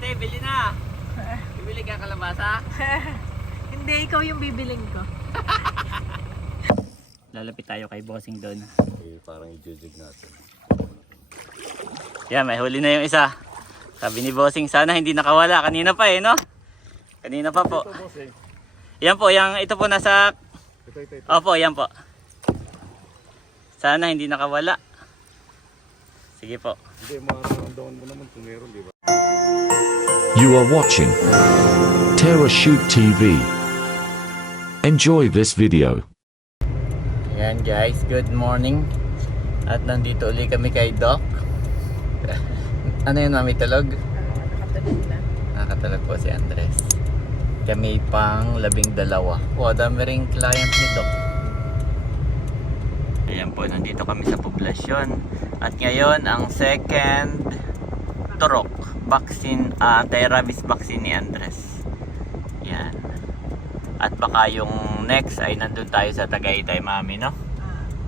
Ate, bili na. Bibili ka kalabasa? Hindi, ikaw yung bibiling ko. Lalapit tayo kay bossing doon. Parang i-jig natin. Yan, may huli na yung isa. Sabi ni bossing, sana hindi nakawala. Kanina pa no? Kanina pa po. Ito, boss eh. Yan po, ito po nasa... Ito. Opo, yan po. Sana hindi nakawala. Sige po. Hindi, makaramdaman mo naman kung meron, di ba? You are watching Terra Shoot TV. Enjoy this video. Ayan guys, good morning. At nandito ulit kami kay Doc. Ano yun, mami, tulog? Nakatulog na. Nakatulog po si Andres. Kami pang 12. Wow, dami ring client ni Doc. Ayan po, nandito kami sa poblasyon. At ngayon, ang second turok vaccine, anti-rabies vaccine ni Andres. Yan. At baka yung next ay nandun tayo sa Tagaytay, mami, no?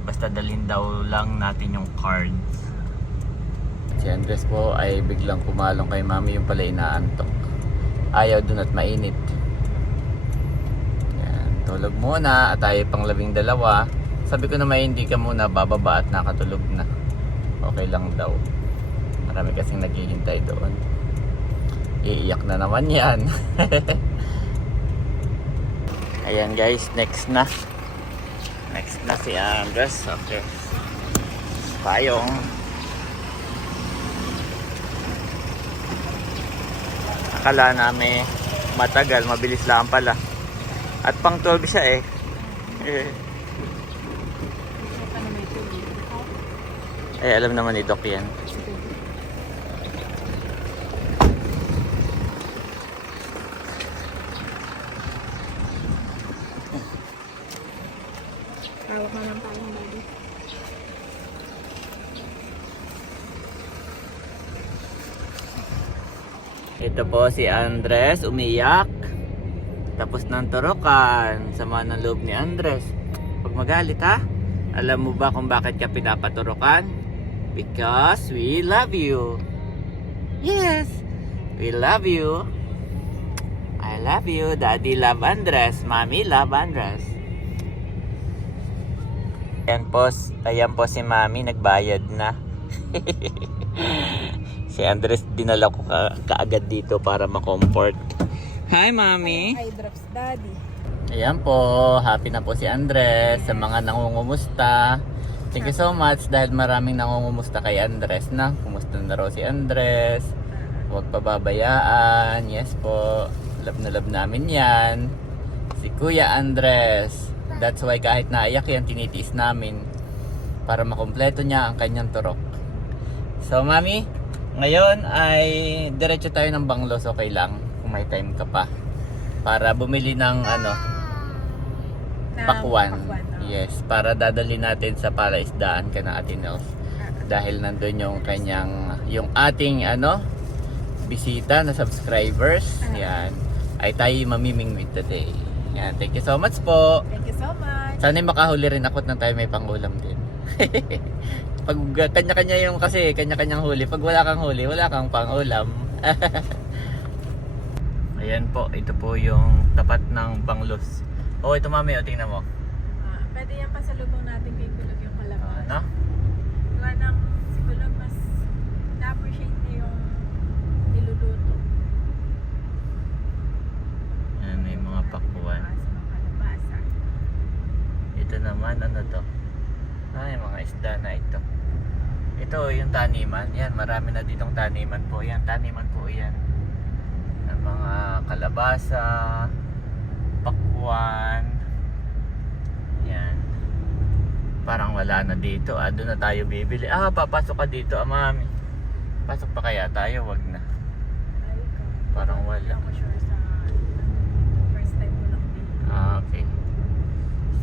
Basta dalhin daw lang natin yung cards. Si Andres po ay biglang pumalong kay mami, yung pala inaantok. Ayaw dun at mainit. Yan. Tulog muna at tayo pang 12. Sabi ko naman hindi ka muna bababa at nakatulog na. Okay lang daw. Marami kasing naghihintay doon. Iiyak na naman yan. Ayan guys, next na. Next na si Andres. Okay. Payong. Akala namin matagal, mabilis lang pala. At pang 12 siya eh. Ay, alam naman ni Doc yan. Hawak na lang tayong baby. Ito po si Andres, umiyak. Tapos ng turokan. Sama ng loob ni Andres. Huwag magalit ha. Alam mo ba kung bakit ka pinapaturokan? Because we love you. Yes, we love you. I love you. Daddy love Andres. Mommy love Andres. Ayan po si Mami, nagbayad na. Si Andres dinala ko kaagad dito para ma-comfort. Hi Mami. Eye drops, daddy. Ayan po, happy na po si Andres sa mga nangungumusta. Thank you so much dahil maraming nangungumusta kay Andres na. Kumusta na raw si Andres. Huwag pababayaan. Yes po, love na love namin yan. Si Kuya Andres. That's why kahit naiyak yan, tinitiis namin para makumpleto niya ang kanyang turok. So Mami, ngayon ay diretso tayo ng Banglos, okay lang kung may time ka pa. Para bumili ng pakwan. Yes, para dadali natin sa palaisdaan ka na Ate Nels. Dahil nandun yung ating bisita na subscribers. Yan. Ay tayo mamimingwit today. Yan, thank you so much po. Thank you so much. Sana makahuli rin ako nang tayo may pangulam din. Pag kanya-kanya yung kasi kanya-kanyang huli. Pag wala kang huli, wala kang pangulam. Ayan po, ito po yung tapat ng Banglos. Oh, ito Mami, tingnan mo. Pwede yan pasalubong natin kay Kulog yung kalabas. Ano? Gawa ng si Kulog mas na-appreciate niya yung niluluto. Ayan, may mga pakwan. Kalabasa. Ito naman, ano to? Ay, mga isda na ito. Ito, yung taniman. Yan, marami na ditong taniman po. Yan, taniman po yan. Ng mga kalabasa, pakwan. Yan. Parang wala na dito. Doon na tayo bibili. Papasok ka dito, Mami. Pasok pa kaya tayo? Wag na. Parang wala. Hindi ako sure sa first time ko lang dito. Okay.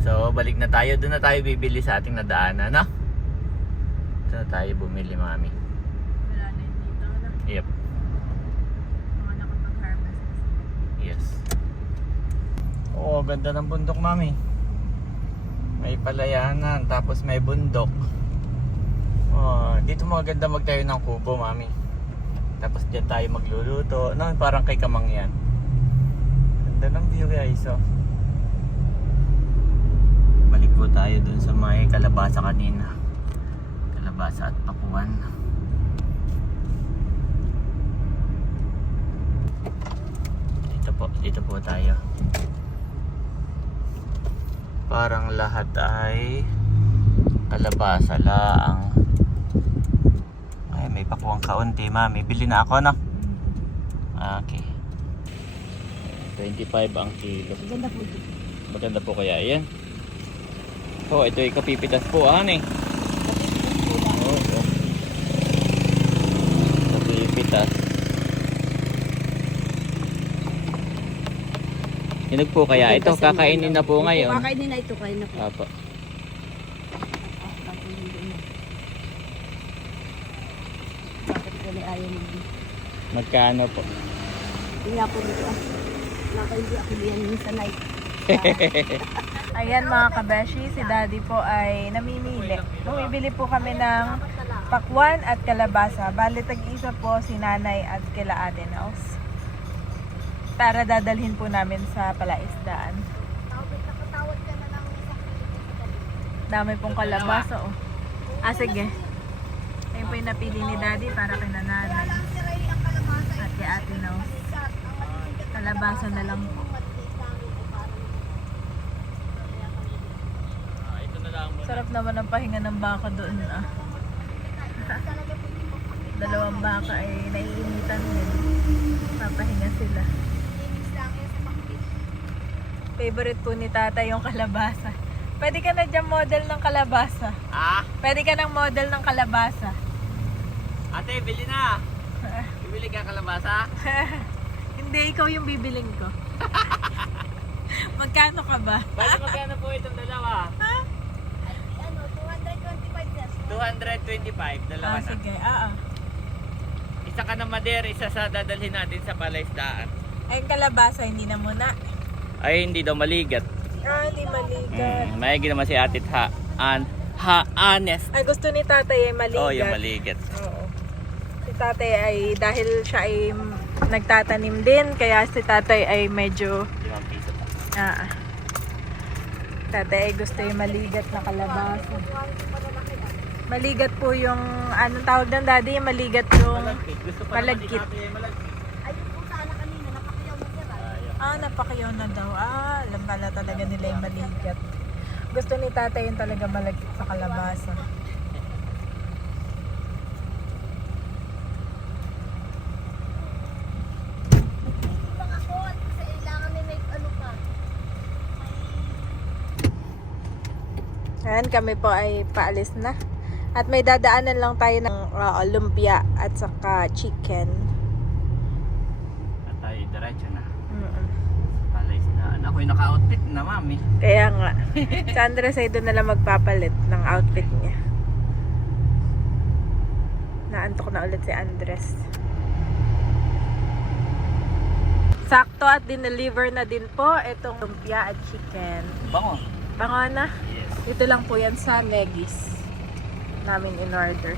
So, balik na tayo. Doon na tayo bibili sa ating nadaanan, no? Doon na tayo bumili, Mami. Wala na yun dito, no? Yep. Mga nakapag-harvest. Yes. Oo, ganda ng bundok, Mami. May palayanan, tapos may bundok. Oh, dito maganda magtayo ng kubo, Mami. Tapos dyan tayo magluluto. No, parang kay Kamangyan. Ganda ng view guys. Oh. Balik po tayo dun sa may kalabasa kanina. Kalabasa at pakuan. Dito po tayo. Parang lahat ay kalabasa laang. Ay, may pakuwang kaunti, mami. Bili na ako, no? Okay. 25 ang kilo. Ganda po dito. Maganda po kaya yan. Oh, ito ay kapipitas po, eh. Oh. Kapipitas. Hinog po kaya ito, kakainin na po ngayon. Kakainin na ito, kain na po. Apo. Bakit gali ayaw mo? Magkano po? Tingnan po dito. Hindi ako diyan sa night. Ayan mga kabeshi, si Daddy po ay namimili. Bumibili po kami ng pakwan at kalabasa. Bali tag-isa po si Nanay at kila Ate Nels. Para dadalhin po namin sa palaisdaan. Dami pong kalabasa oh. Ah sige. Ayun po yung napili ni Daddy para kay Nanay. At kay Ate Nels. Kalabasa na lang po. Sarap naman ang pahinga ng baka doon ah. Dalawang baka ay naiinitan din. Papahinga sila. Favorite po ni Tata yung kalabasa. Pwede ka na dyan model ng kalabasa. Ah? Pwede ka ng model ng kalabasa. Ate, bili na! Bibili ka kalabasa? Hindi, ikaw yung bibiling ko. Magkano ka ba? Bali magkano po itong dalawa? 225, dalawa Ah, na. sige. Isa ka na Mader, isa sa dadalhin natin sa palaisdaan. Ay, yung kalabasa, hindi na muna. Ay, hindi daw maligat. Ah, hindi maligat. Mayagi naman si Atit honest. Ay, gusto ni Tatay ay maligat. Oh, yung maligat. Oo. Si Tatay ay, dahil siya ay nagtatanim din, kaya si Tatay ay medyo, 5 piso pa. Tatay ay gusto yung maligat na kalabasa. Maligat po yung, anong tawag ng Daddy? Yung maligat yung Gusto pa malagkit. naman ni Happy ay malagkit. Ah, napakiyaw na daw. Ah, alam pala talaga nila yung maligat. Gusto ni Tatay yung talaga malagkit sa kalabasa. Ayan, kami po ay paalis na. At may dadaanan lang tayo ng lumpia at saka chicken. At tayo diretso na. Palaisdaan. Ako'y naka-outfit na, mami. Kaya nga. Si Andres ay doon na lang magpapalit ng outfit niya. Naantok na ulit si Andres. Sakto at dineliver na din po itong lumpia at chicken. Bango. Bango na. Yes. Ito lang po yan sa Negis namin in order.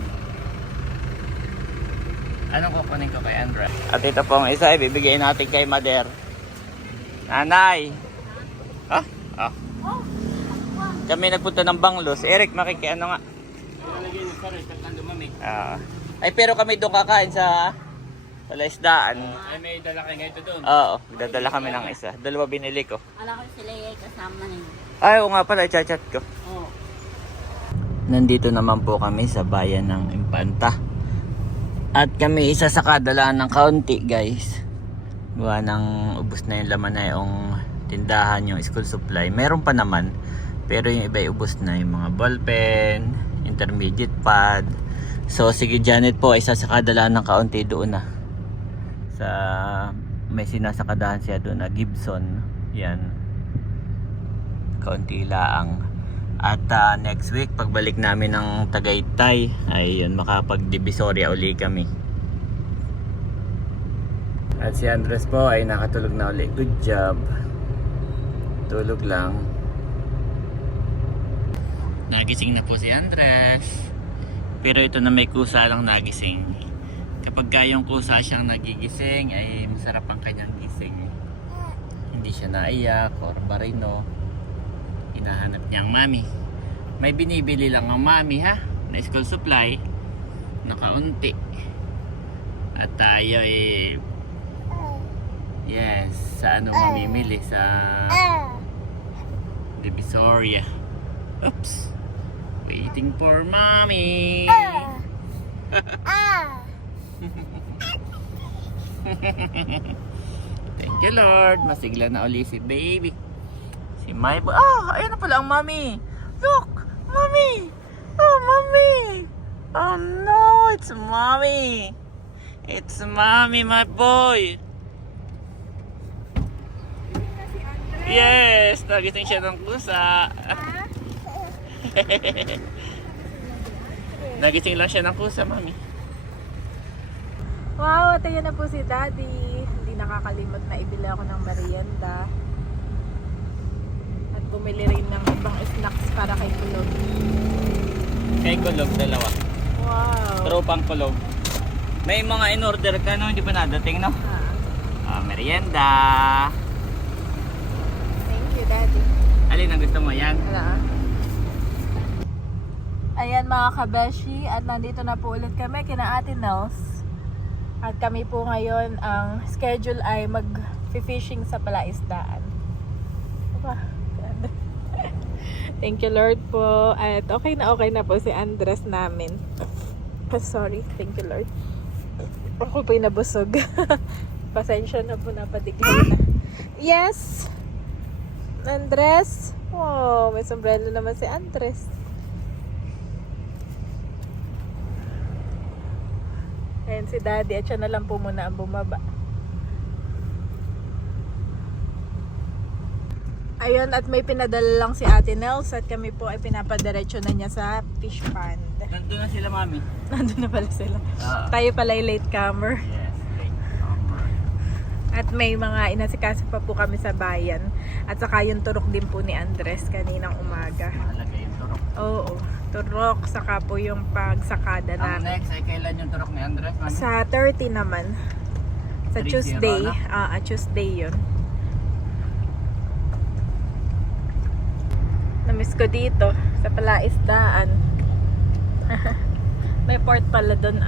Anong kukunin ko kay Andra? At ito pong isa, ibibigay natin kay Mader. Nanay! Ha? Ah. Kami nagpunta ng Banglos. Eric, makikiano nga? Ay, pero kami doon kakain sa palaisdaan. Ay, may dala kayo ngayon doon. Oo, dadala kami ng isa. Dalawa binili ko. Alam ko sila ay kasama na yun. Ay, oo nga pala, chat ko. Oo. Nandito naman po kami sa bayan ng Impanta. At kami isa sa kadalaan ng kaunti, guys. Gawa ng ubos na yung laman na yung tindahan, yung school supply. Meron pa naman, pero yung iba ubos na yung mga ballpen, intermediate pad. So sige Janet po, isa sa kadalaan ng kaunti doon na. Sa may sinasakadahan siya doon na Gibson. Yan. Kaunti laang. At next week pagbalik namin ng Tagaytay ay yun, makapag-Divisoria uli kami. At si Andres po ay nakatulog na uli. Good job. Tulog lang. Nagising na po si Andres. Pero ito na may kusa lang nagising. kapag ka yung kusa siyang nagigising ay masarap ang kanyang gising. Hindi siya naiyak or barino. Hinahanap niya ang mami. May binibili lang ang mami ha, na school supply na kaunti. At tayo yes, sa ano mamimili sa Divisoria. Oops. Waiting for mommy. Thank you Lord. Masigla na uli si baby. Si my boy. Ayan na pala ang mommy. Look, mommy. Oh, mommy. Oh no, it's mommy. It's mommy, my boy. Yes, nagising siya ng kusa. Nagising lang siya ng kusa, mami. Wow, at ayan na po si Daddy. Hindi nakakalimot na ibili ako ng merienda. At bumili rin ng ibang snacks para kay Kulog. Kay Kulog, dalawa. Wow. Tropang Kulog. May mga in-order ka no, hindi pa nadating no? Merienda. Thank you, Daddy. Alin ang gusto mo yan? Ayan mga kabeshi, at nandito na po ulit kami kina Ate Nels. At kami po ngayon, ang schedule ay mag-fishing sa palaisdaan. Aba, grabe. Thank you Lord po. At okay na po si Andres namin. Sorry, thank you Lord. Ako po'y nabusog. Pasensya na po, napadigay na. Yes! Andres! Oh, may sombrero naman si Andres. Ayan si Daddy at siya na lang po muna ang bumaba. Ayun, at may pinadala lang si Ate Nels at kami po ay pinapadiretso na niya sa fish pond. Nandun na sila, mami. Nandun na pala sila. Tayo pala ay late comer. Yes, late comer. At may mga inasikaso pa po kami sa bayan. At saka yung turok din po ni Andres kaninang umaga. Mahalaga yung turok. Oo, turok. Saka po yung pagsakada Ang namin. next ay kailan yung turok ni Andres, mami? Sa 30 naman. Sa 30 Tuesday. na? Tuesday yun. Namiss ko dito sa palaisdaan. May port pala doon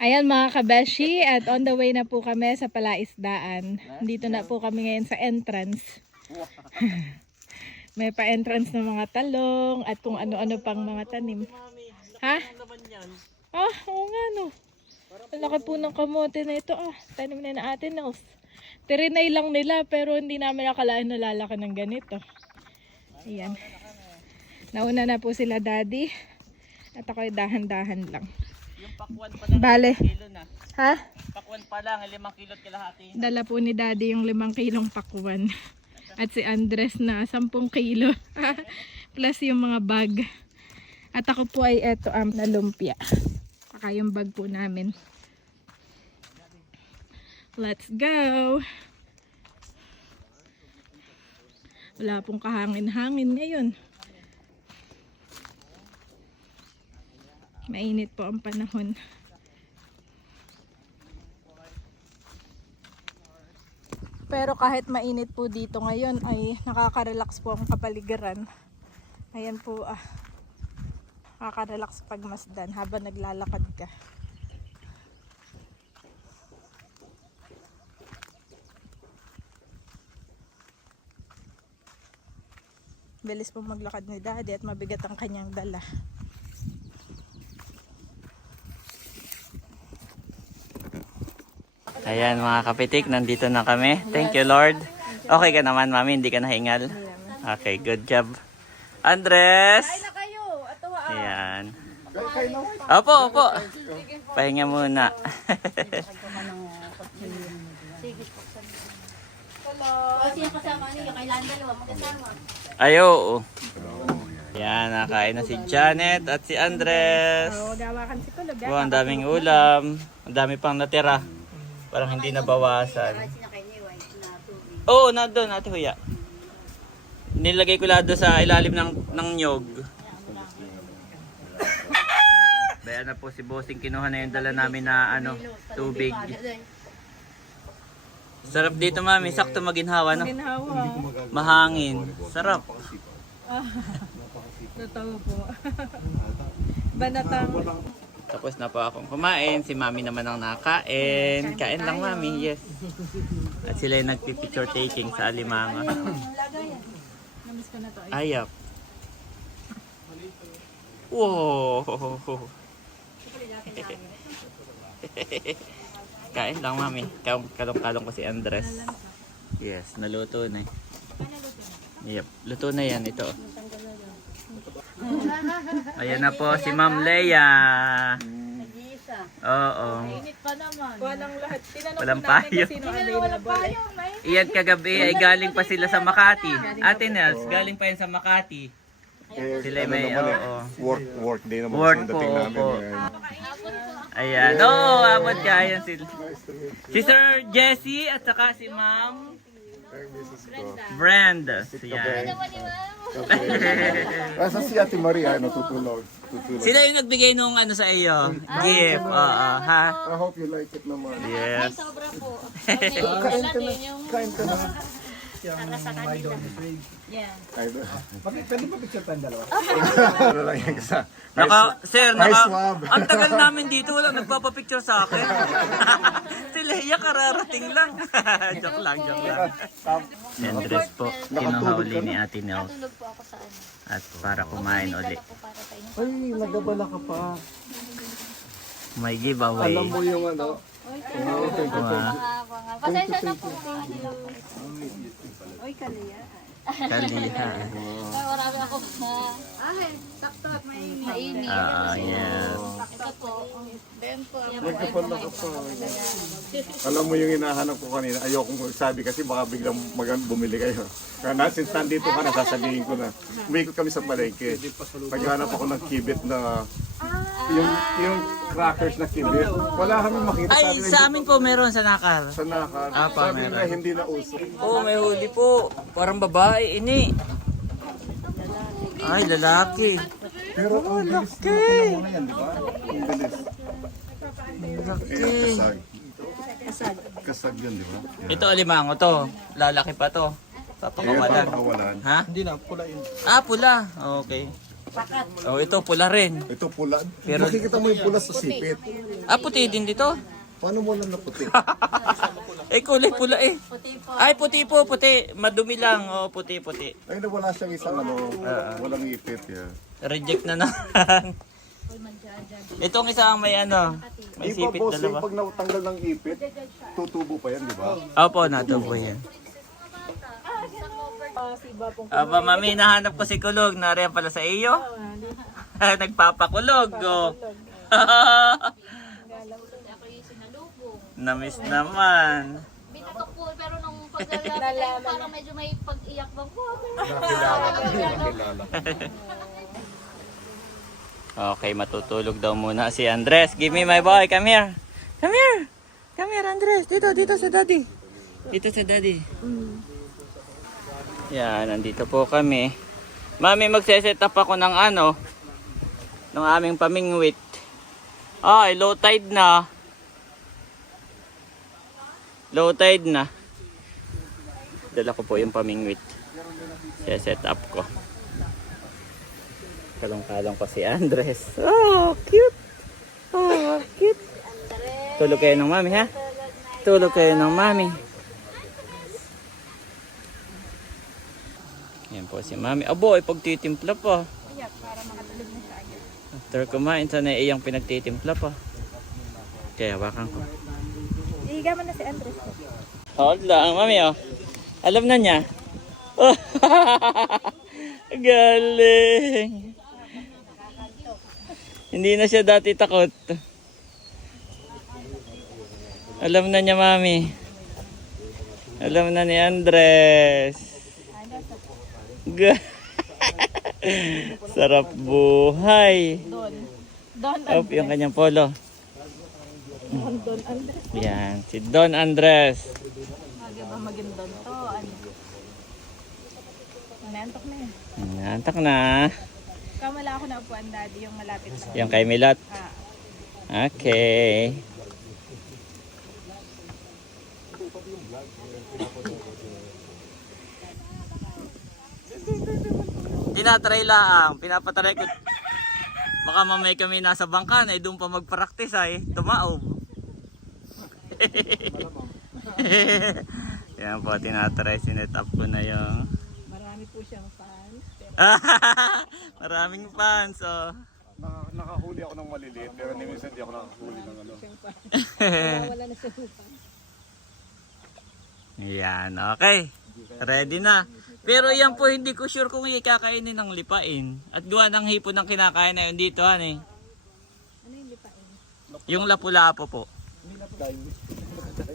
Ayan mga kabeshi, at on the way na po kami sa palaisdaan. Dito na po kami ngayon sa entrance. May pa-entrance ng mga talong at kung ano-ano pang mga tanim. Ha? Oo nga no. Ang laki po ng kamote na ito. Tanim na na Ate Nels. Tirinay lang nila pero hindi namin akalain na lalaki ng ganito. Ayan. Nauna na po sila Daddy. At ako'y dahan-dahan lang. Yung pakwan pa lang, Bale. 5 kilo na. Ha? Pakwan pa lang, 5 kilo at kalahati na. Dala po ni Daddy yung 5 kilong pakwan. At si Andres na 10 kilo. Plus yung mga bag. At ako po ay eto na lumpia. Saka yung bag po namin. Let's go! Wala pong kahangin-hangin ngayon. Mainit po ang panahon. Pero kahit mainit po dito ngayon ay nakaka-relax po ang kapaligiran. Ayan po nakaka-relax pagmasdan habang naglalakad ka. Bilis po maglakad ni Daddy at mabigat ang kanyang dala. Ayan mga kapitik, nandito na kami. Thank you Lord. Okay ka naman mami, hindi ka nahingal? Okay, good job. Andres! Ayan. Opo. Pahinga muna. Kasi yung kasama niyo, kailangan dalawa magkasama. Ayo. Yan, nakain na si Janet at si Andres. Gawakan si Kulog. Wow, ang daming ulam. Ang dami pang natira. Parang hindi nabawasan. Sinakay niyo na tubig. Oo, nandun, Ate Huya. Nilagay ko lahat doon sa ilalim ng nyog. Bayan na po si Bossing, kinuha na yung dala namin na tubig. Sarap dito mami, sakto maginhawa no? Ginhawa. Mahangin. Sarap. Totoo po. Banatang. Tapos na po akong kumain, si mami naman ang nakain. Kain lang mami, yes. At sila yung nagpipicture taking sa Alimanga. Namiss ko na to. Ayap. Wow! Kain lang mami. Kalong-kalong ko si Andres. Yes, naluto na. Yep, luto na yan ito. Ayan na po si Ma'am Leia. Nag-iisa. Oo. Init pa naman. Walang lahat. Tinanong Walang ko namin payo. kung sino available. Iyan kagabi ay galing pa sila sa Makati. Ate Nels, galing pa yan sa Makati. Sila may, Work day naman Work kasi yung dating po, namin. opo. eh. Ayan. Oo, abot ka. Ayan sila. Si Sir Jesse at saka si Ma'am Ay, misis ko. Brenda. Ayan. Asa si Ate Maria, natutulog. Sila yung nagbigay nung sa iyo. Gift. Oo, ha? I hope you like it naman. Yes. Sobra po. Kain ka na. Kain ka na. Para sa kanila. Yeah. Ay, Pwede ba picture tayong dalawa? ano lang yung isa. Sir, Nice swab. ang tagal namin dito, wala nagpapapicture sa akin. Si Leia kararating lang. Joke lang. Yan dress po, kinuha uli ni Ate Nels. Tulog po ako sa ano. At para kumain uli. Ako para sa inyo. Ay, nagabala ka pa. May giveaway. Alam mo yung ano. Wow. Pasensya na po. Oy, kaliya. Kaliha. Marami ako na. Sakto at mainit. Mainit. Yes. Ito po. Ben po. Nagabala ka pa. Alam mo yung hinahanap ko kanina. Ayokong sabi kasi baka biglang bumili kayo. Kaya since nandito ka na, sasabihin ko na. Umikot kami sa palengke. Naghanap ako ng kibit na yung crackers na kibit. Wala kami makita. Ay, Sabi sa amin po meron sa Nakar. sa nakal. pa, Sabi nila hindi na uso. Oh, may huli po. Parang babae, ini. Ay, lalaki. Pero ang bilis ng mga yan, di ba? Ang bilis. Laki. Kasag. Kasag yun, di ba? Ito alimango to. Lalaki pa to. Papakawalan. Kawalan. Ha? Hindi na, pula yun. Ah, pula. Okay. Oh, ito pula rin. Ito pula. Pero- Nakikita mo yung pula sa sipit. Ah, puti din dito. Paano mo lang naputi? Eh, kulay pula eh. Puti po. Ay, puti po, puti. Madumi lang. Oh, puti. Ay, nawala siyang isang walang ipit yan. Reject na naman. Itong isa ang may may Di ba sipit boss, yung dalawa. pag natanggal ng ipit, tutubo pa yan, di ba? Opo, natubo yan. Siba pong Aba, mami, nahanap ko si Kulog. Nariyan pala sa iyo. Nagpapakulog. Oh. Ako yung sinalubong. Namiss naman. Binatok po pero nung paglalapit parang medyo may pag-iyak bang po. Okay, matutulog daw muna si Andres. Give me my boy. Come here. Come here. Come here, Andres. Dito sa daddy. Dito sa daddy. Yan, nandito po kami. Mami, magse-set up ako ng ng aming pamingwit. Ay, low tide na. Low tide na. Dala ko po yung pamingwit. Se-set up ko. Kalong-kalong pa si Andres. Oh, cute. Oh, cute. Tulog kayo ng mami, ha? Tulog kayo ng mami. Yan po si mami. Abo, ay pagtitimpla pa. para makatulog na siya agad. After kumain, sana iyang pinagtitimpla pa. Kaya hawakan ko. Ihiga mo na si Andres. Hold lang, mami, oh. Alam na niya. Oh, galing. Hindi na siya dati takot. Alam na niya, mami. Alam na ni Andres. Sarap buhay. Don Up yung kanyang polo. Andres. Yan, si Don Andres. Lagi ba maging Don to? Ano? Nanantok na yan. Nantak na. Kamala ako na upuan, Daddy, yung malapit lang. Yung kay Milot. Ah. Okay. Tinatry lang, pinapatry ko. Baka mamay kami nasa bangka na doon pa magpractice ay tumaob. Yan po, tinatry, sinet up ko na yung Marami po siyang fans. maraming fans, oh. Nakahuli ako ng maliliit, pero ni minsan di ako nakahuli ng ano. Wala na siyang fans. Yan, okay. Ready na. Pero yan po, hindi ko sure kung ikakainin ng lipain. At gawa ng hipon ng kinakain na yun dito, han eh. Ano yung lipain? Yung lapu-lapo po.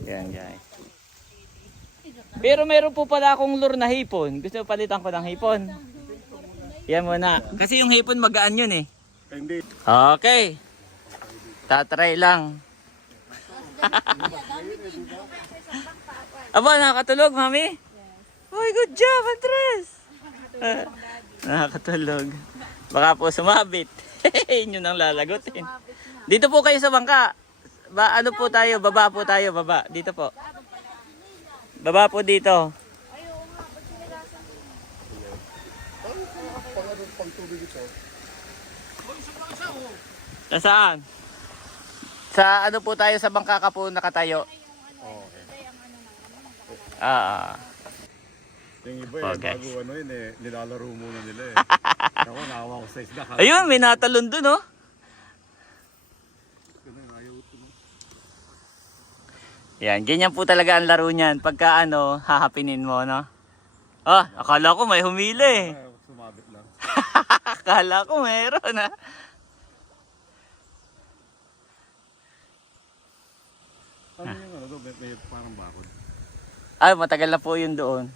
Yan, guys. Pero meron po pala akong lure na hipon. Gusto mo palitan ko ng hipon? Yan muna. Kasi yung hipon magaan yun eh. Hindi. Okay. Tatry lang. Aba, nakakatulog, mami? Uy, good job, Andres! Nakakatulog. Baka po sumabit. Yun ang lalagotin. Dito po kayo sa bangka. Ano po tayo? Baba po tayo, baba. Dito po. Baba po dito. Saan? Sa ano po tayo sa bangka ka po nakatayo? Yung iba Oh, eh, guys. bago ano yun eh, nilalaro muna nila eh. Ako, naawa ko sa isda. Ayun, may natalon dun, oh. Yan, ganyan po talaga ang laro niyan. Pagka ano, hahapinin mo, no? Ah, akala ko may humili. Sumabit lang. Akala ko meron, ha? Ano yung ano doon? May parang bakod. Ay, matagal na po yun doon.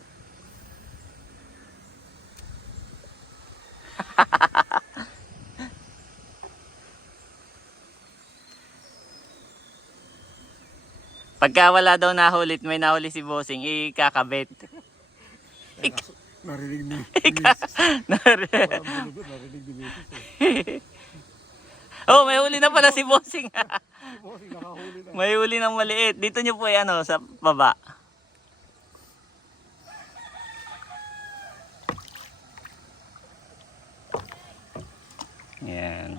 Pagka wala daw nahulit, may nahuli si Bossing, ikakabit. Narinig ni Oh, may huli na pala si Bossing. Bossing, nakahuli na. May huli ng maliit. Dito nyo po ano, sa baba. Yan.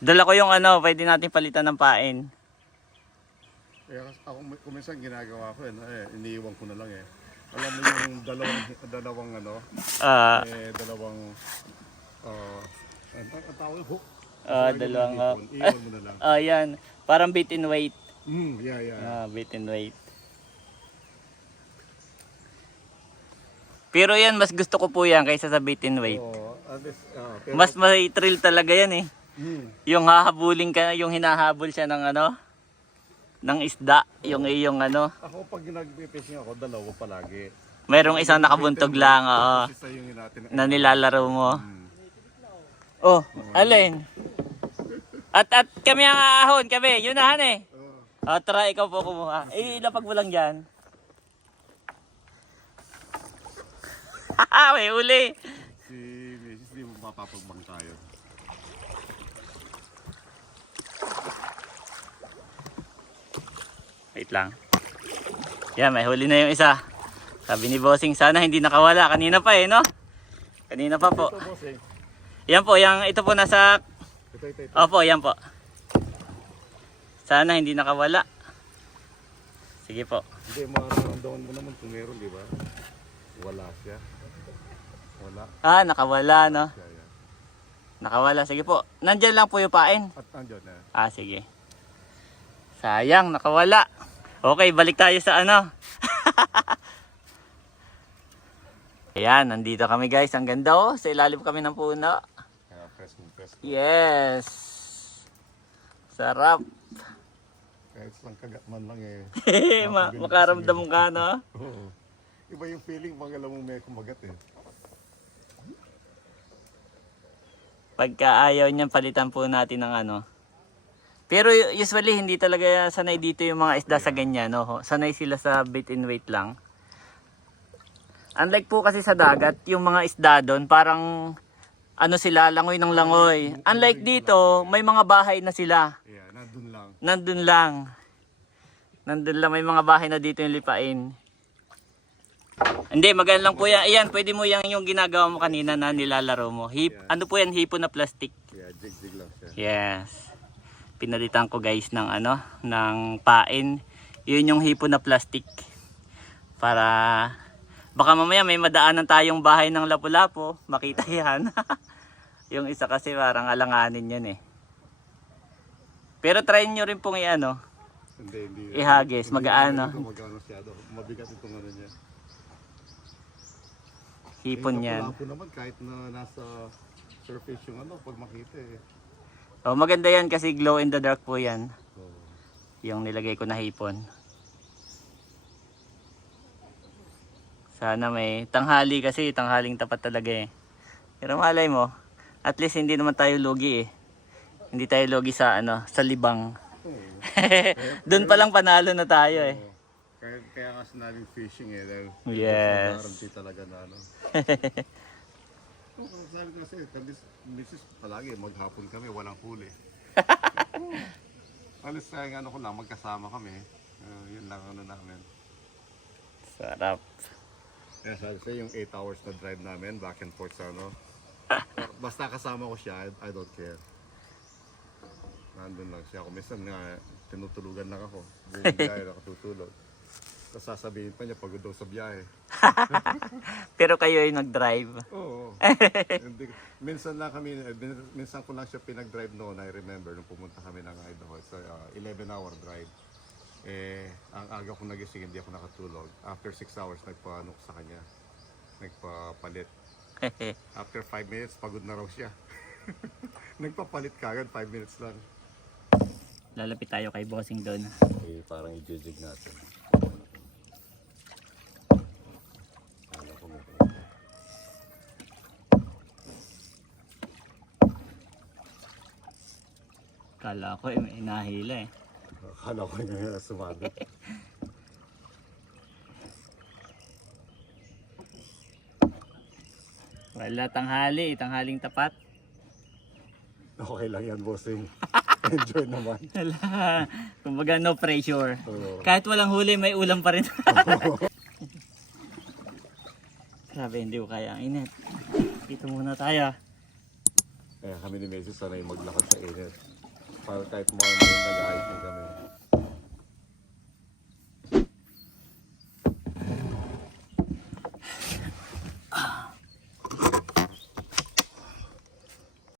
Dala ko yung ano, pwede natin palitan ng pain. Kaya ako kuminsan ginagawa ko iniiwan ko na lang eh. Alam mo yung dalawang ano, dalawang ang tawag hook. Dalawang Iiwan mo na lang. yan. Parang bait and weight. Yeah. Bait and weight. Pero yan, mas gusto ko po yan kaysa sa bait and weight. Oo, at least, pero, Mas may thrill talaga yan eh. Yung hahabulin ka, yung hinahabol siya ng ano, ng isda, yung iyong ano. ako pag nag-fishing ako, dalawa palagi. Merong isang nakabuntog lang, oo, Kasi sa'yo yung natin. na nilalaro mo. Oh, alin? At kami ang aahon, kami, yun na han eh. Tara, ikaw po kumuha. Ilapag mo lang dyan. May uli. Si Mrs. di mo mapapagbang tayo. Wait lang. Yan, may huli na yung isa. Sabi ni Bossing, sana hindi nakawala. Kanina pa eh, no? Kanina pa po. Ito boss eh. Yan po, ito po nasa... Ito. Opo, yan po. Sana hindi nakawala. Sige po. Hindi, makaramdaman mo naman kung meron, di ba? Wala siya. Wala. Nakawala, no? Siya yan. Nakawala. Sige po. Nandyan lang po yung pain. At andyan na. Sige. Sayang, nakawala. Okay, balik tayo sa ano. Ayan, nandito kami guys. Ang ganda oh. Sa ilalim kami ng puno. Kaya press. Yes. Sarap. Kahit isang kagat man lang eh. Makaramdam ka, no? Oo. Iba yung feeling pag alam mo may kumagat eh. Pagka ayaw niyan, palitan po natin ng ano. Pero usually, hindi talaga sanay dito yung mga isda sa ganyan, no? Sanay sila sa bait and weight lang. Unlike po kasi sa dagat, yung mga isda doon parang ano sila, langoy ng langoy. Unlike dito, may mga bahay na sila. Yeah, nandun lang. Nandun lang. Nandun lang, may mga bahay na dito yung lipain. Hindi, maganda lang po yan. Ayan, pwede mo yung ginagawa mo kanina na nilalaro mo. Ano po yan, hipon na plastic. Yeah, jig-jig lang siya. Yes. Pinalitan ko guys ng ng pain. Yun yung hipon na plastic. Para baka mamaya may madaanan tayong bahay ng lapu-lapu, makita yan. Yung isa kasi parang alanganin yan eh. Pero try nyo rin pong Hindi. ihagis, mag-aano. Mag-ano siya. Mabigat itong ano niya. Hipon yan. Lapu naman kahit na nasa surface yung pag makita eh. Oh, maganda yan kasi glow in the dark po yan. So, Yung nilagay ko na hipon. Sana may tanghali kasi, tanghaling tapat talaga eh. Pero malay mo, at least hindi naman tayo lugi eh. Hindi tayo lugi sa sa libang. Doon pa lang panalo na tayo eh. kaya nga sinabing fishing eh. Dahil Yes. guarantee talaga na sabi ko kasi, misis palagi, maghapon kami, walang huli. Alis kaya ko lang, magkasama kami. Yun lang namin. Sarap. Kaya sabi sa'yo, yung 8 hours na drive namin, back and forth sa basta kasama ko siya, I don't care. Nandun lang siya. Kung minsan nga, tinutulugan lang ako. Buong biyahe, nakatutulog. Tapos sasabihin pa niya, pagod daw sa biyahe. Pero kayo ay nag-drive. Oo. Minsan ko lang siya pinag-drive noon, I remember, nung pumunta kami ng Idaho. It's a 11-hour drive. Ang aga ko nagising, hindi ako nakatulog. After 6 hours, nagpa-anok sa kanya. Nagpapalit. After 5 minutes, pagod na raw siya. Nagpapalit kagad, 5 minutes lang. Lalapit tayo kay bossing doon. Parang i-jig natin. Kala ko may inahila eh. Akala ko nga sumabit. Wala, tanghaling tapat. Okay lang yan, bossing. Enjoy naman. Wala. Kumbaga no pressure. Oo. Kahit walang huli, may ulam pa rin. Grabe, hindi ko kaya ang init. Dito muna tayo. Kaya kami ni Macy sanay maglakad sa init. Para kahit mga nag-hiking kami.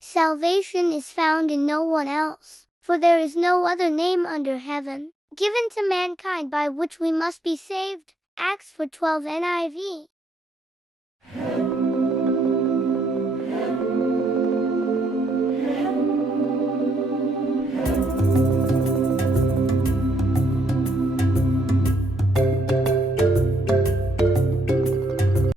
Salvation is found in no one else, for there is no other name under heaven given to mankind by which we must be saved. Acts 4:12 NIV.